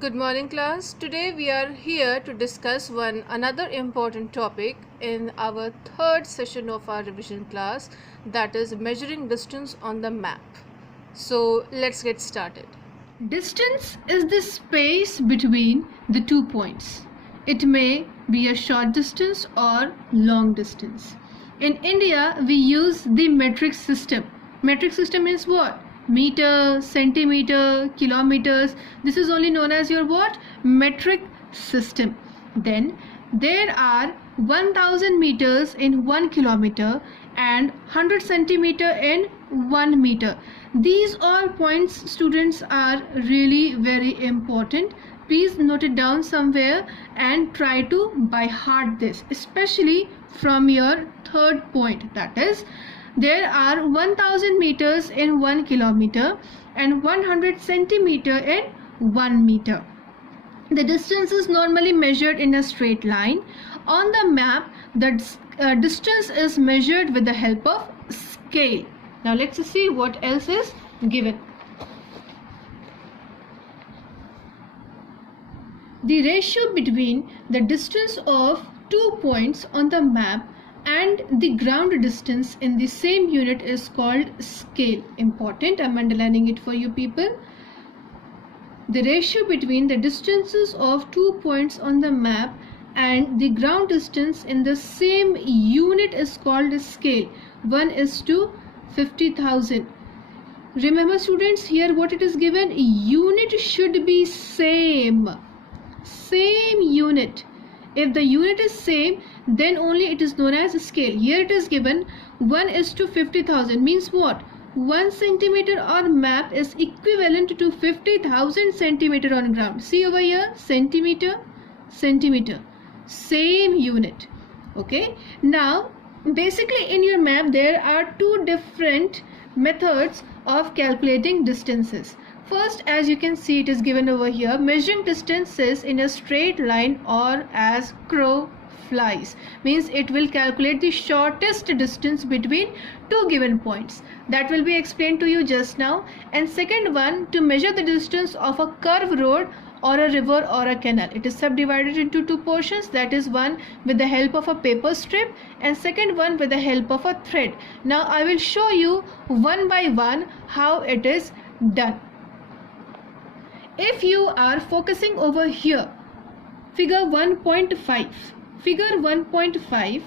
Good morning, class. Today we are here to discuss another important topic in our third session of our revision class, that is measuring distance on the map. So let's get started. Distance is the space between the 2 points. It may be a short distance or long distance. In India, we use the metric system. Metric system means what? Meter, centimeter, kilometers. This is only known as your what? Metric system. Then there are 1000 meters in 1 kilometer and 100 centimeter in 1 meter. These all points, students, are really very important. Please note it down somewhere and try to by heart this, especially from your third point, that is there are 1000 meters in 1 kilometer and 100 centimeter in 1 meter. The distance is normally measured in a straight line. On the map, the distance is measured with the help of scale. Now let's see what else is given. The ratio between the distance of 2 points on the map and the ground distance in the same unit is called scale. Important, I'm underlining it for you people. The ratio between the distances of 2 points on the map and the ground distance in the same unit is called a scale. 1:50,000. Remember, students, here what it is given? Unit should be same unit. If the unit is same, then only it is known as a scale. Here it is given 1:50,000 means what? 1 centimeter on map is equivalent to 50,000 centimeter on ground. See over here, centimeter, same unit. Okay. Now, basically in your map there are two different methods of calculating distances. First, as you can see, it is given over here, measuring distances in a straight line or as crow flies, means it will calculate the shortest distance between two given points. That will be explained to you just now. And second one, to measure the distance of a curved road or a river or a canal. It is subdivided into two portions, that is one with the help of a paper strip and second one with the help of a thread. Now I will show you one by one how it is done. If you are focusing over here, figure 1.5,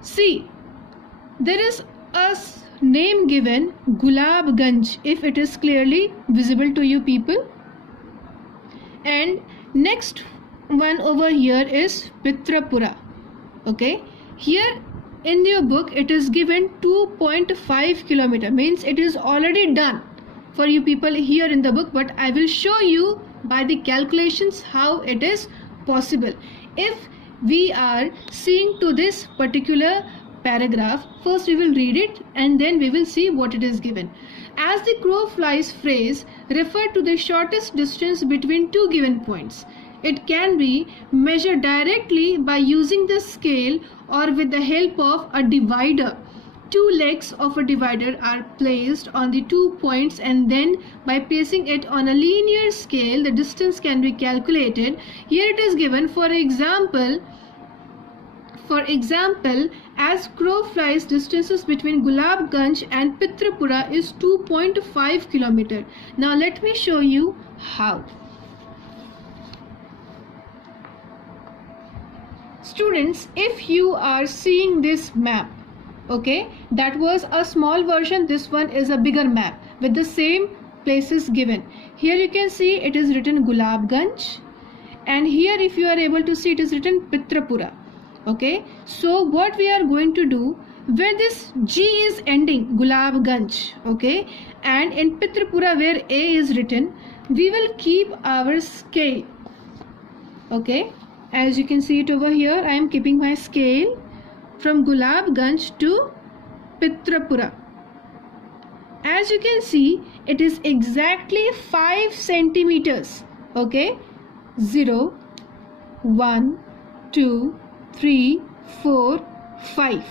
see, there is a name given, Gulabganj, if it is clearly visible to you people. And next one over here is Pitrapura. Okay, here in your book it is given 2.5 kilometer, means it is already done for you people here in the book, but I will show you by the calculations how it is possible. If we are seeing to this particular paragraph, first we will read it and then we will see what it is given. As the crow flies phrase refer to the shortest distance between two given points. It can be measured directly by using the scale or with the help of a divider. Two legs of a divider are placed on the 2 points and then by placing it on a linear scale the distance can be calculated. Here it is given, for example, as crow flies, distances between Gulabganj and Pitrapura is 2.5 kilometer. Now let me show you how. Students, if you are seeing this map, okay, that was a small version, this one is a bigger map with the same places given. Here you can see it is written Gulabganj and here if you are able to see it is written Pitrapura. Okay, so what we are going to do, where this G is ending, Gulabganj, okay, and in Pitrapura where A is written, we will keep our scale. Okay, as you can see it over here, I am keeping my scale from Gulabganj to Pitrapura. As you can see, it is exactly 5 centimeters. Okay, 0, 1, 2, 3, 4, 5.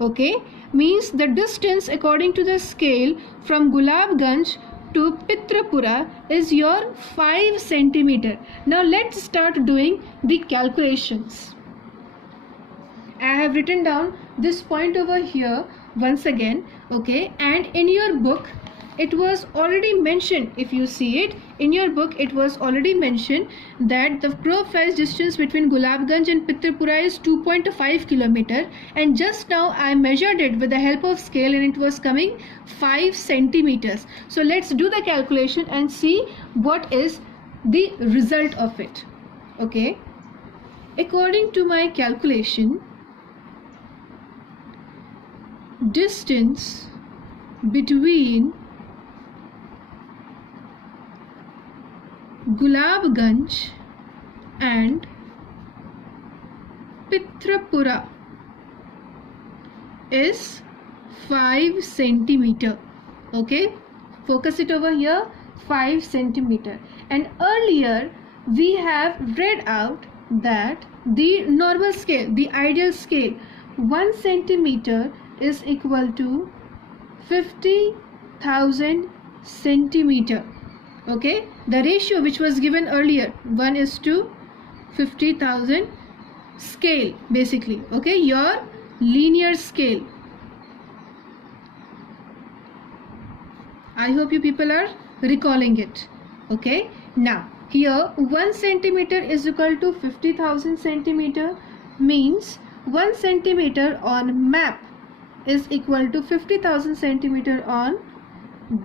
Okay, means the distance according to the scale from Gulabganj to Pitrapura is your 5 centimeter. Now let's start doing the calculations. I have written down this point over here once again, okay, and in your book it was already mentioned. If you see it in your book, it was already mentioned that the crow flies distance between Gulabganj and Pitrapura is 2.5 kilometer, and just now I measured it with the help of scale and it was coming 5 centimeters. So let's do the calculation and see what is the result of it. Okay, according to my calculation, distance between Gulabganj and Pitrapura is 5 centimeter. Okay, focus it over here, 5 centimeter. And earlier we have read out that the normal scale, the ideal scale, 1 centimeter is equal to 50,000 centimeter. Okay, the ratio which was given earlier, 1:50,000 scale, basically. Okay, your linear scale. I hope you people are recalling it. Okay, now here 1 centimeter is equal to 50,000 centimeter, means 1 centimeter on map is equal to 50,000 centimeter on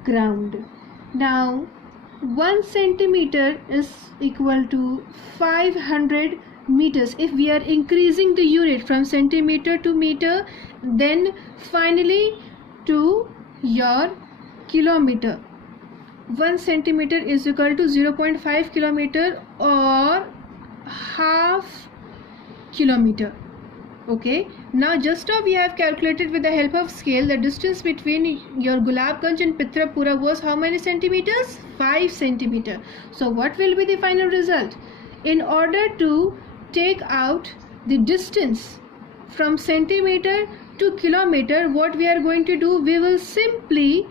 ground. Now 1 centimeter is equal to 500 meters. If we are increasing the unit from centimeter to meter, then finally to your kilometer. 1 centimeter is equal to 0.5 kilometer or half kilometer. Okay, now just now we have calculated with the help of scale the distance between your Gulabganj and Pitrapura was how many centimeters? 5 centimeter. So what will be the final result? In order to take out the distance from centimeter to kilometer, what we are going to do, we will simply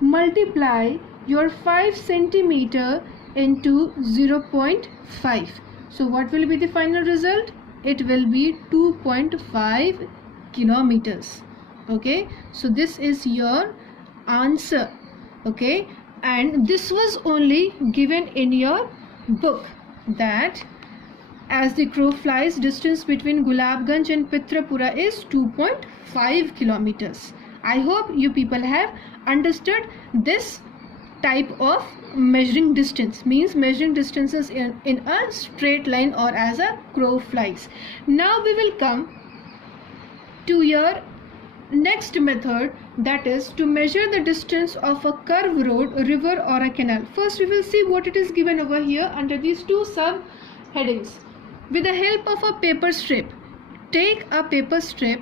multiply your 5 centimeter into 0.5. So what will be the final result? It will be 2.5 kilometers. Okay, so this is your answer. Okay, and this was only given in your book, that as the crow flies, distance between Gulabganj and Pitrapura is 2.5 kilometers. I hope you people have understood this type of measuring distance, means measuring distances in a straight line or as a crow flies. Now we will come to your next method, that is to measure the distance of a curved road, river or a canal. First we will see what it is given over here under these two sub headings. With the help of a paper strip, take a paper strip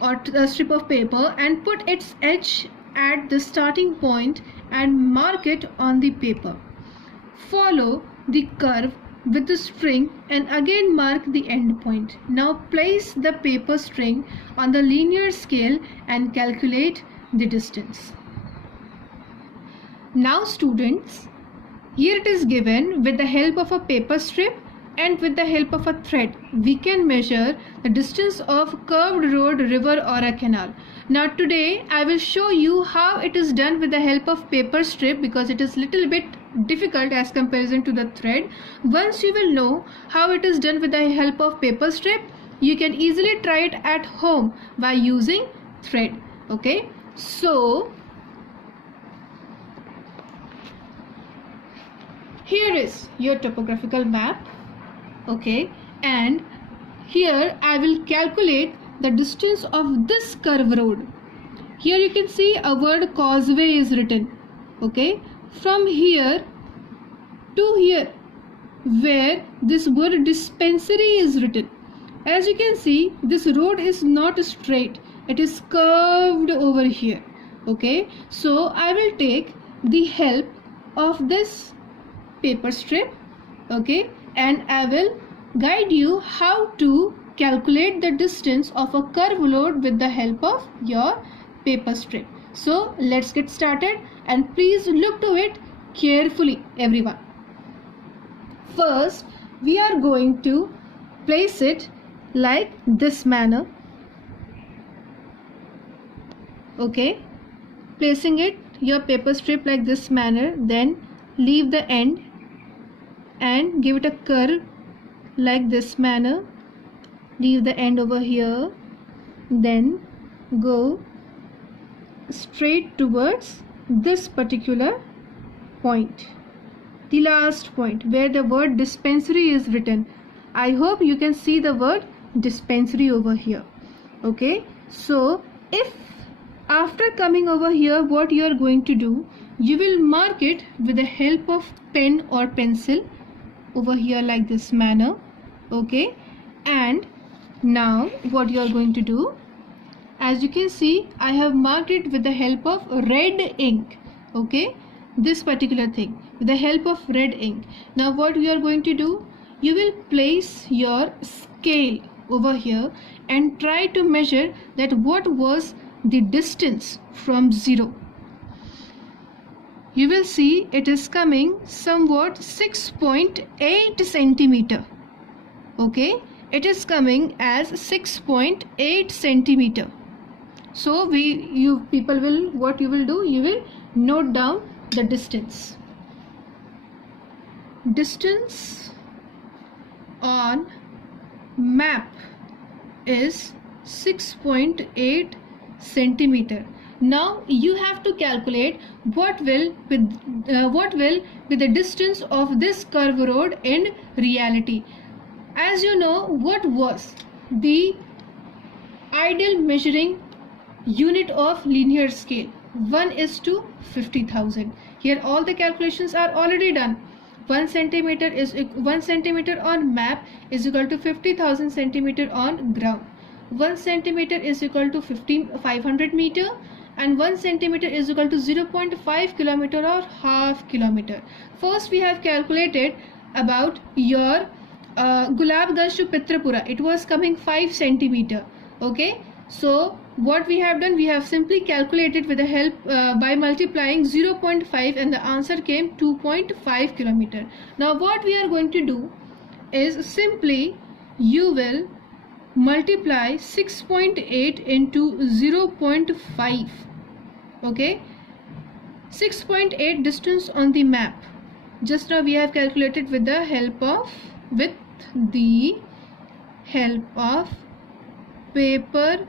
or a strip of paper and put its edge at the starting point and mark it on the paper. Follow the curve with the string and again mark the end point. Now place the paper string on the linear scale and calculate the distance. Now students, here it is given with the help of a paper strip and with the help of a thread, we can measure the distance of curved road, river or a canal. Now today I will show you how it is done with the help of paper strip, because it is little bit difficult as comparison to the thread. Once you will know how it is done with the help of paper strip, you can easily try it at home by using thread. Okay, so here is your topographical map. Okay, and here I will calculate the distance of this curve road. Here you can see a word causeway is written. Okay, from here to here where this word dispensary is written. As you can see, this road is not straight, it is curved over here. Okay, so I will take the help of this paper strip. Okay, and I will guide you how to calculate the distance of a curved road with the help of your paper strip. So let's get started, and please look to it carefully, everyone. First, we are going to place it like this manner. Okay, placing it your paper strip like this manner, then leave the end and give it a curve like this manner. Leave the end over here, then go straight towards this particular point, the last point where the word dispensary is written. I hope you can see the word dispensary over here. Okay, so if after coming over here, what you are going to do, you will mark it with the help of pen or pencil over here like this manner. Okay, and now what you are going to do, as you can see, I have marked it with the help of red ink. Okay, this particular thing with the help of red ink. Now what you are going to do, you will place your scale over here and try to measure that what was the distance from 0. You will see it is coming somewhat 6.8 centimeter. Okay, it is coming as 6.8 centimeter. So you people will, what you will do, you will note down the distance. Distance on map is 6.8 centimeter. Now you have to calculate what will be the distance of this curve road in reality. As you know, what was the ideal measuring unit of linear scale? 1:50,000. Here all the calculations are already done. 1 centimeter on map is equal to 50,000 centimeter on ground. 1 centimeter is equal to 500 meter, and 1 centimeter is equal to 0.5 kilometer or half kilometer. First we have calculated about your Gulabganj to Pitrapura. It was coming 5 centimeter. Okay, so what we have done, we have simply calculated with the help by multiplying 0.5, and the answer came 2.5 kilometer. Now what we are going to do is simply you will multiply 6.8 into 0.5. Okay, 6.8 distance on the map. Just now we have calculated with the help of paper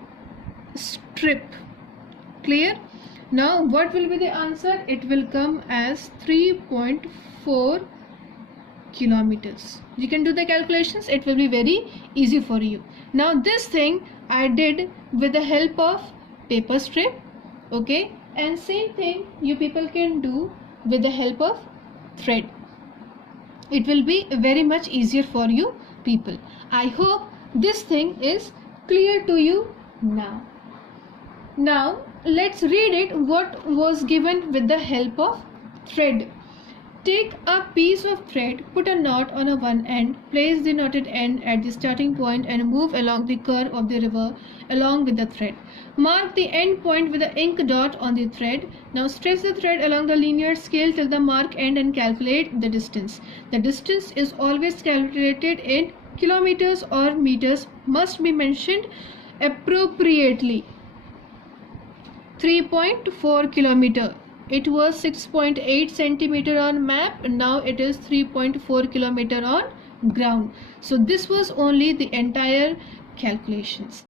strip. Clear? Now what will be the answer? It will come as 3.4 kilometers. You can do the calculations, it will be very easy for you. Now this thing I did with the help of paper strip. Okay, and same thing you people can do with the help of thread. It will be very much easier for you people. I hope this thing is clear to you now. Now let's read it what was given with the help of thread. Take a piece of thread, put a knot on one end, place the knotted end at the starting point and move along the curve of the river along with the thread. Mark the end point with the ink dot on the thread. Now stretch the thread along the linear scale till the mark end and calculate the distance. The distance is always calculated in kilometers or meters, must be mentioned appropriately. 3.4 kilometer. It was 6.8 centimeter on map, now it is 3.4 kilometer on ground. So this was only the entire calculations.